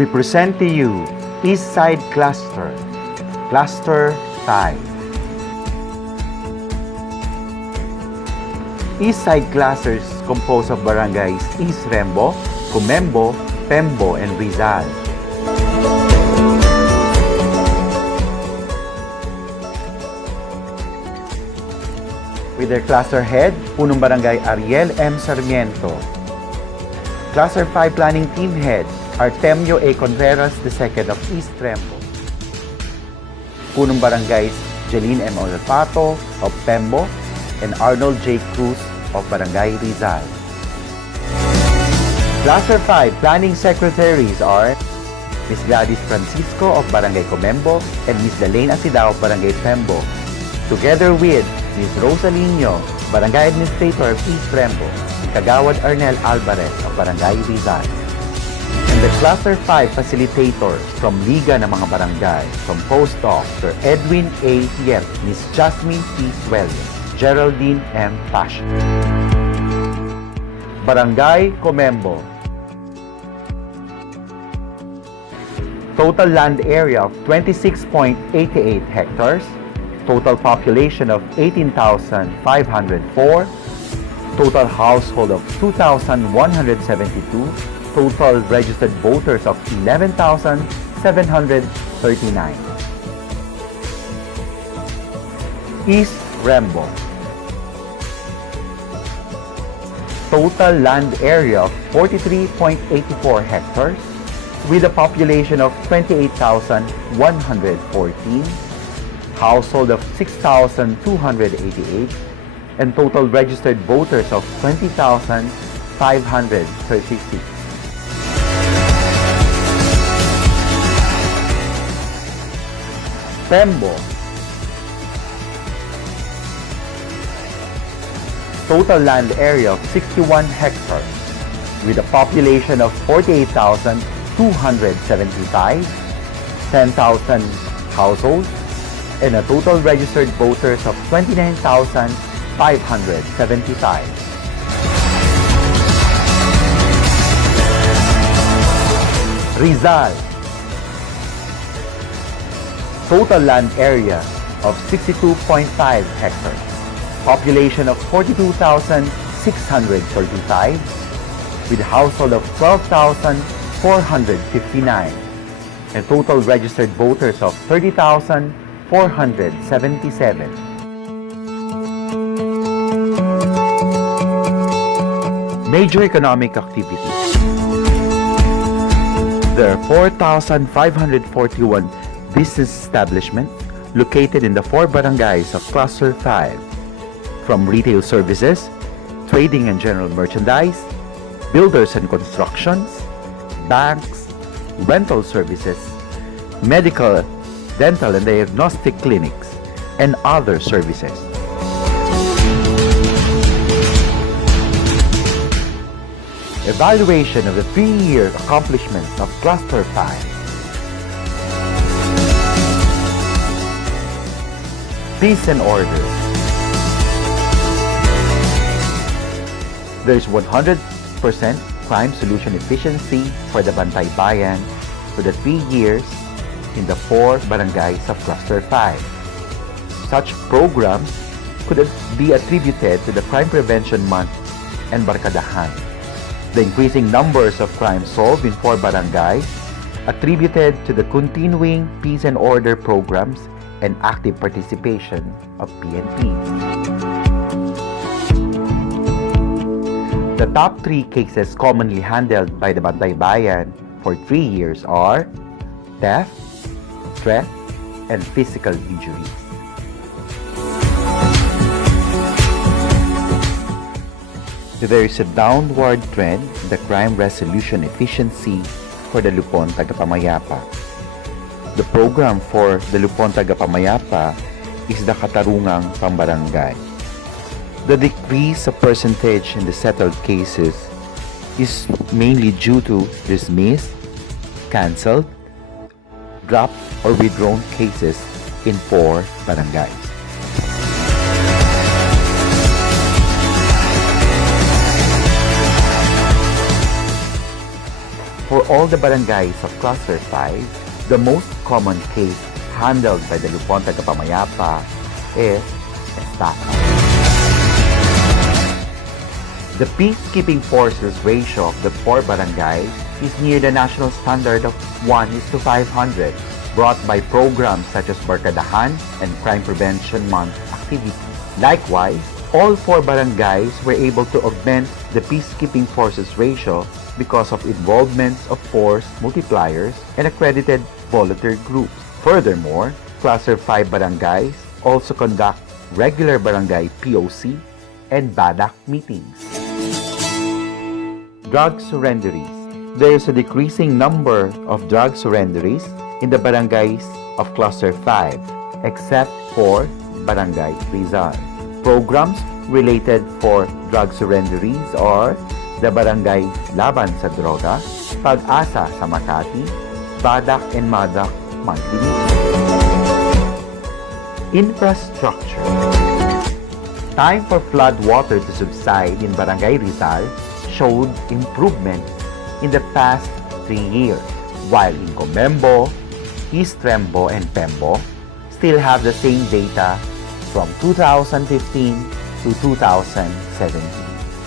We present to you East Side Cluster, Cluster 5. East Side Cluster is composed of barangays East Rembo, Comembo, Pembo, and Rizal. With their cluster head, Punong Barangay Ariel M. Sarmiento. Cluster 5 Planning Team Head, Artemio A. Contreras II of East Rembo. Punong Barangays Jeline M. Olfato of Pembo and Arnold J. Cruz of Barangay Rizal. Cluster 5 Planning Secretaries are Ms. Gladys Francisco of Barangay Comembo and Ms. Delaine Asidao of Barangay Pembo, together with Ms. Rosalino, Barangay Administrator of East Rembo, and Kagawad Arnel Alvarez of Barangay Rizal. And the Cluster 5 Facilitators from Liga ng mga Barangay, composed of Sir Edwin A. Yep, Ms. Jasmine P. Suello, Geraldine M. Pasha. Barangay Comembo. Total land area of 26.88 hectares. Total population of 18,504, total household of 2,172, total registered voters of 11,739. East Rembo. Total land area of 43.84 hectares with a population of 28,114, household of 6,288, and total registered voters of 20,536. Pembo. Total land area of 61 hectares with a population of 48,275, 10,000 households, and a total registered voters of 29,575. Rizal. Total land area of 62.5 hectares, population of 42,635, with household of 12,459, and total registered voters of 30,477. Major economic activities. There are 4,541 business establishments located in the 4 barangays of Cluster 5, from retail services, trading and general merchandise, builders and constructions, banks, rental services, medical, dental and diagnostic clinics, and other services. Evaluation of the 3-year accomplishments of Cluster 5. Peace and order. There is 100% crime solution efficiency for the Bantay Bayan for the 3 years in the 4 barangays of Cluster 5. Such programs could be attributed to the Crime Prevention Month and Barkadahan. The increasing numbers of crimes solved in 4 barangays attributed to the continuing peace and order programs and active participation of PNP. The top 3 cases commonly handled by the Bantay Bayan for 3 years are theft, threat, and physical injuries. There is a downward trend in the crime resolution efficiency for the Lupon Tagapamayapa. The program for the Lupon Tagapamayapa is the Katarungang Pambarangay. The decrease of percentage in the settled cases is mainly due to dismissed, cancelled, dropped, or withdrawn cases in 4 barangays. For all the barangays of Cluster 5, the most common case handled by the Lupon Tagapamayapa is estafa. The peacekeeping forces ratio of the 4 barangays is near the national standard of 1:500, brought by programs such as Barkadahan and Crime Prevention Month activities. Likewise, all 4 barangays were able to augment the peacekeeping forces ratio because of involvements of force multipliers and accredited volunteer groups. Furthermore, Cluster 5 barangays also conduct regular barangay POC and BADAC meetings. Drug surrenderies. There is a decreasing number of drug surrenderies in the barangays of Cluster 5, except for Barangay Rizal. Programs related for drug surrenderies are the Barangay Laban sa Droga, Pag-asa sa Makati, BADAC and MADAC monthly meetings. Infrastructure. Time for flood water to subside in Barangay Rizal showed improvement in the past 3 years, while in Comembo, East Rembo, and Pembo still have the same data from 2015 to 2017.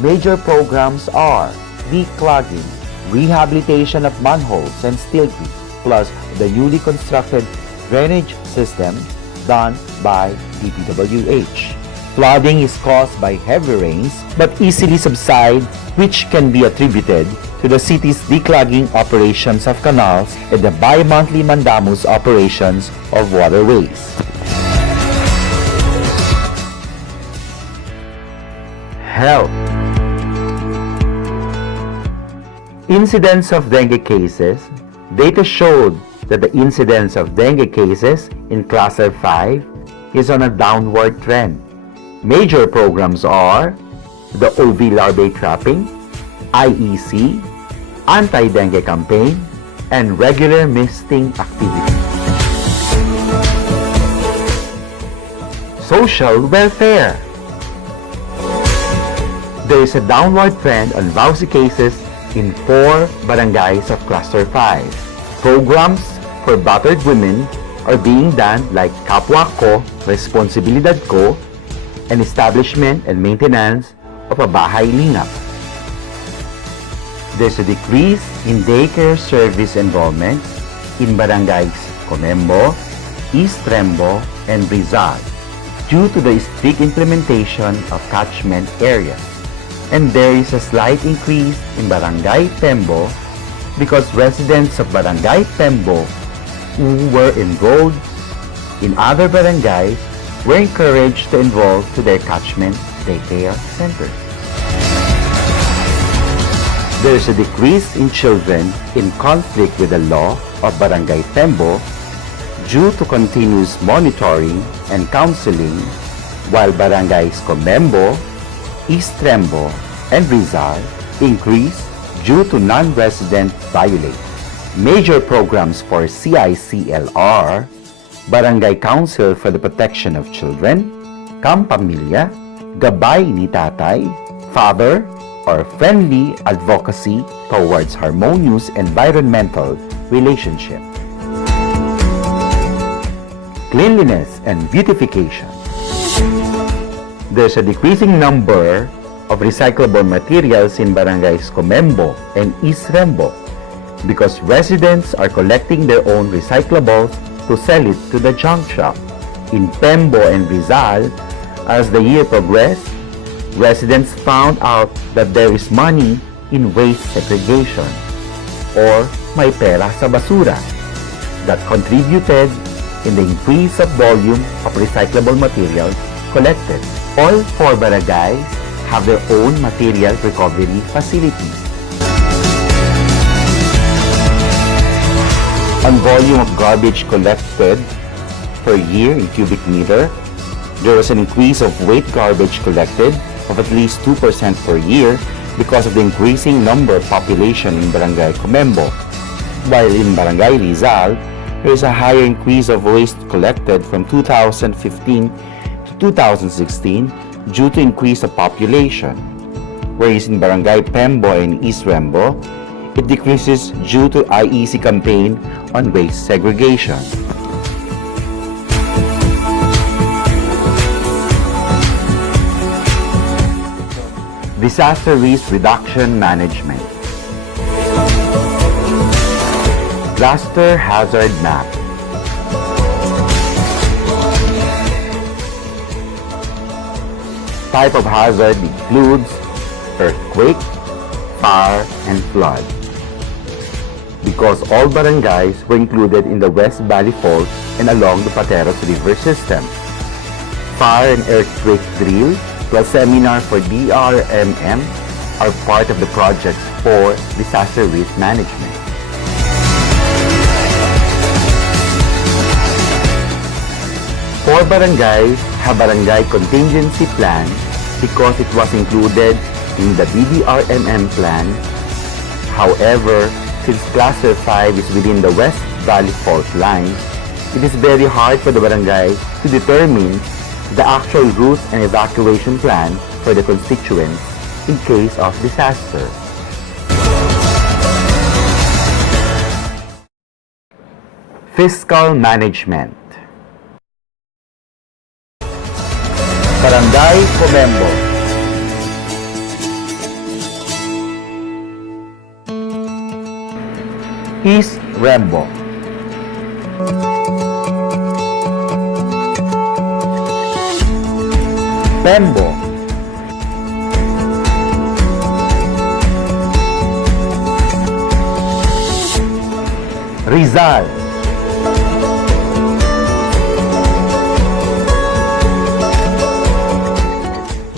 Major programs are declogging, rehabilitation of manholes and stillpits, plus the newly constructed drainage system done by DPWH. Flooding is caused by heavy rains but easily subside, which can be attributed to the city's declogging operations of canals and the bi-monthly mandamus operations of waterways. Health. Incidence of dengue cases. Data showed that the incidence of dengue cases in Cluster 5 is on a downward trend. Major programs are the OV larvae trapping, IEC, anti-dengue campaign, and regular misting activities. Social welfare. There is a downward trend on VAUSI cases in 4 barangays of Cluster 5. Programs for battered women are being done like Kapwa Ko, Responsibilidad Ko, and establishment and maintenance of a bahay lingap. There's a decrease in daycare service enrollment in barangays Comembo, East Rembo, and Rizal due to the strict implementation of catchment areas. And there is a slight increase in Barangay Pembo because residents of Barangay Pembo who were enrolled in other barangays were encouraged to enroll to their catchment daycare centers. There is a decrease in children in conflict with the law of Barangay Pembo due to continuous monitoring and counseling, while barangays Comembo, East Rembo, and Rizal increase due to non-resident violation. Major programs for CICLR, Barangay Council for the Protection of Children, Kampamilya, Gabay ni Tatay, Father, or friendly advocacy towards harmonious environmental relationship. Cleanliness and beautification. There's a decreasing number of recyclable materials in barangays Comembo and East Rembo because residents are collecting their own recyclables to sell it to the junk shop. In Pembo and Rizal, as the year progressed, residents found out that there is money in waste segregation or may pera sa basura that contributed in the increase of volume of recyclable materials collected. All 4 barangays have their own material recovery facilities. On volume of garbage collected per year in cubic meter, there was an increase of weight garbage collected of at least 2% per year because of the increasing number of population in Barangay Comembo, while in Barangay Rizal, there is a higher increase of waste collected from 2015 to 2016 due to increase of population, whereas in Barangay Pembo and East Rembo, It decreases due to IEC campaign on waste segregation. Disaster risk reduction management. Cluster hazard map. Type of hazard includes earthquake, fire, and flood. Because all barangays were included in the West Valley Fault and along the Pateros River system. Fire and earthquake drill plus seminar for DRMM are part of the project for disaster risk management. For barangays have barangay contingency plan because it was included in the BDRMM plan. However, since Cluster 5 is within the West Valley Fault line, it is very hard for the barangay to determine the actual route and evacuation plan for the constituents in case of disaster. Fiscal management. Barangay Comembo. East Rembo. Pembo. Rizal.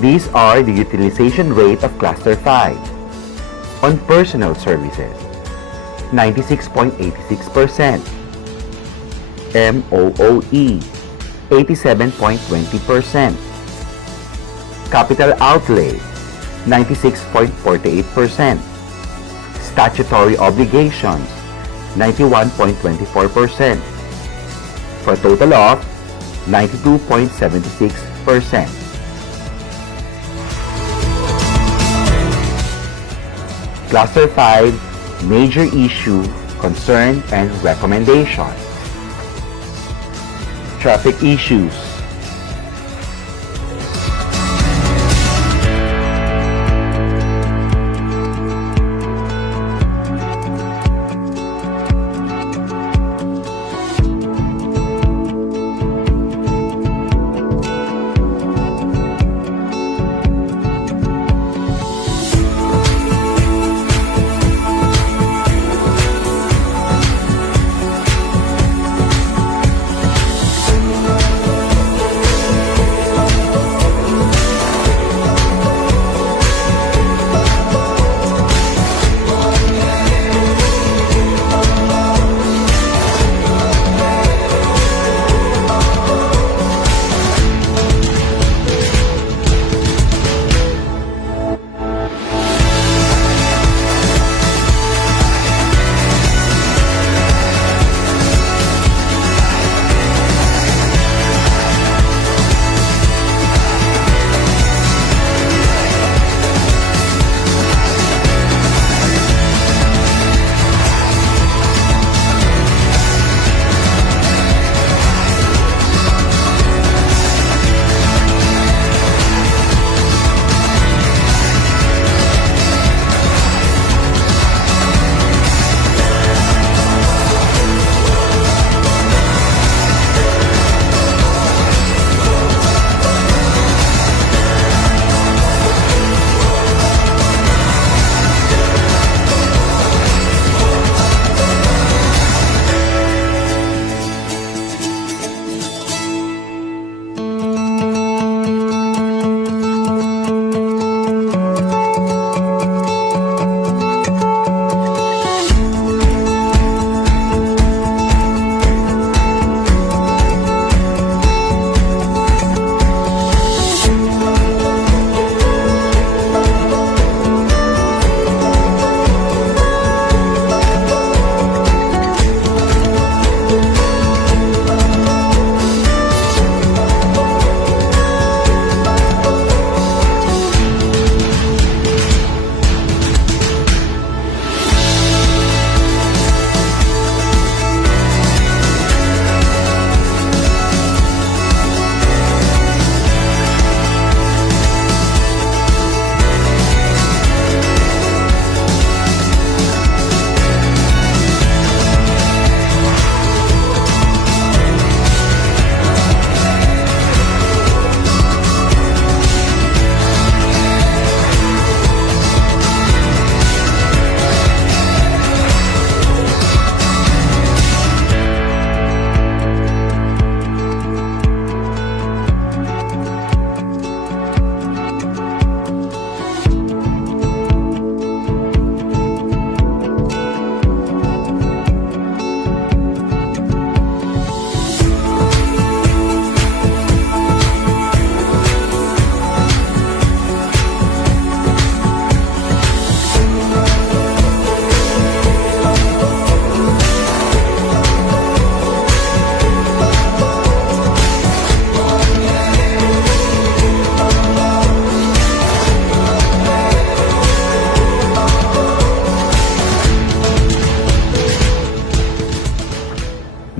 These are the utilization rate of Cluster 5. On personal services, 96.86%. MOOE, 87.20%. Capital outlay, 96.48%. Statutory obligations, 91.24%. For a total of 92.76%. Cluster 5, major issue, concern, and recommendation. Traffic issues.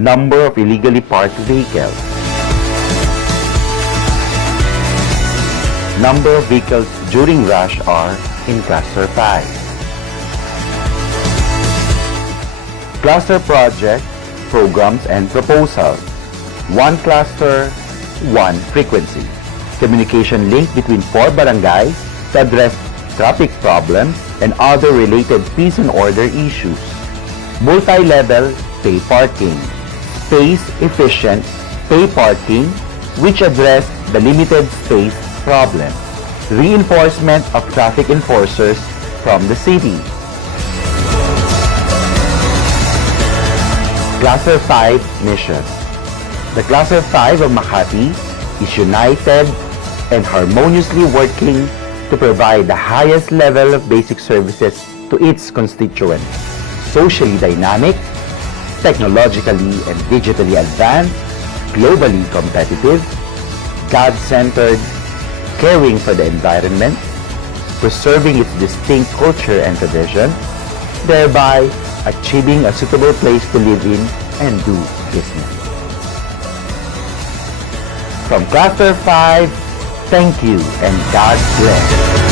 number of illegally parked vehicles, number of vehicles during rush hour in Cluster 5. Cluster project, programs and proposals. One cluster, one frequency. Communication link between 4 barangays to address traffic problems and other related peace and order issues. Multi-level pay parking. Space-efficient pay parking which address the limited space problem. Reinforcement of traffic enforcers from the city. Cluster 5 missions. The Cluster 5 of Makati is united and harmoniously working to provide the highest level of basic services to its constituents. Socially dynamic, technologically and digitally advanced, globally competitive, God-centered, caring for the environment, preserving its distinct culture and tradition, thereby achieving a suitable place to live in and do business. From Cluster 5, thank you and God bless.